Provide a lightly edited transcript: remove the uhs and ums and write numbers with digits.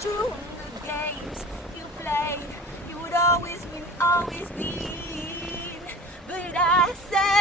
True, the games you played, you would always win, always win. But I said.